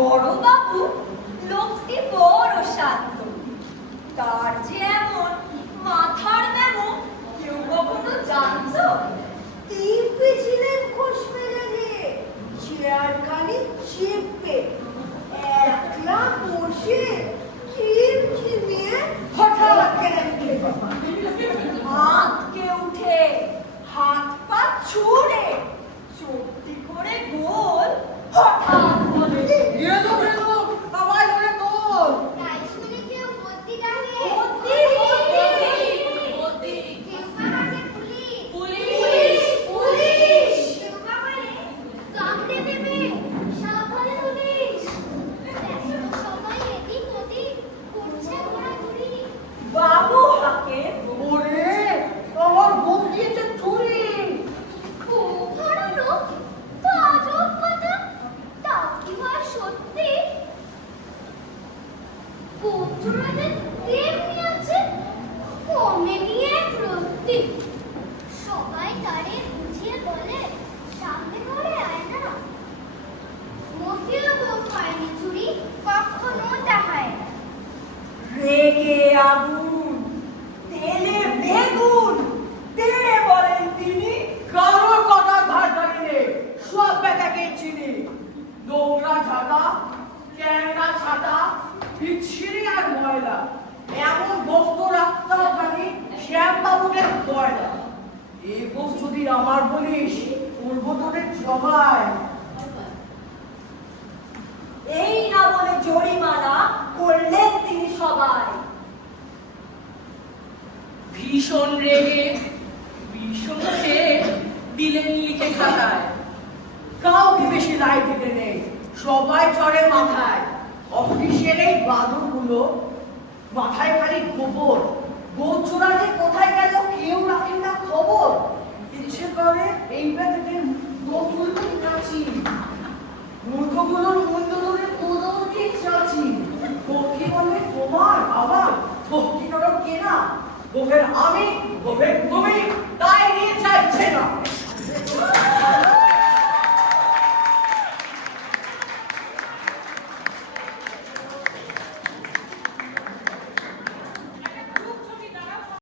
বড়বাবু লোকটি বড় শান্ত, তার যে এমন মাথার মেমো কেউ কখনো জানতো? দিব্যি ছিলেন খোশ মেজাজে, চেয়ারখানি চেপে একলা বসে খিমখিমিয়ে হঠাৎ কেঁদে আঁতকে উঠে হাত পা ছুড়ে চোখটি করে গোল হঠাৎ বলে, আওয়াজ করে তোল। তাই শুনে কেউ বদ্যি ডাকে, বদ্যি, বদ্যি, কেউ বা ডাকে পুলিশ, পুলিশ, পুলিশ। কেউ বা বলে কামড়ে দেবে, সাবধানে পুলিশ। ব্যস্ত সবাই এদিক ওদিক করছে ঘোরাঘুরি। বাবু হাকে ওরে আমার বুক দিয়েছে চুরি। খুব হারানো তো আজব কথা, তাও কি হয় সত্যি? বন্ধুরাদের তেমনি আছে, কমে নিয়ে প্রতি। সবাই তারে বুঝিয়ে বলে সামনে করে আয় না। মোটেও বউ হয়নি চুরি, কখনো তাহায় না। রেগে আগুন, তেলে বেগুন, তেড়ে বলেন তিনি, কারো কথা ধার ধারি নেই, সব বেটাকে চিনি। নোংরা ঝাঁটা, ক্যাংরা ছাটা, বিচ্ছিরি আর ময়লা, এমন বস্তু রাখতেও জানি শ্যামবাবুকে কয়লা। এই বস্তু যদি আমার বলিস করব তোদের সবাই। এই না বলে জরিমানা করলেন তিনি সবাই। ভীষণ রেগে ভীষণ দিলেন লিখে খাতায়। কাউকে বেশি লাই দিতে নেই, সবাই চড়ে মাথায়। অফিসের এই বাদুরগুলো মাথায় খালি গোবর, গোচোরা যে কোথায় গেল কেউ রাখে না খবর। ইচ্ছে করে এই ব্যাটাকে গোতুলকে কাছি, মূর্খগুলোর মূল্য ধরে কোদরকে চাচি। পক্ষী বলে তোমার বাবা, পক্ষী করো কেনা, গোফের আমি, গোফের তুমি, তাই নিয়ে চাইছে না।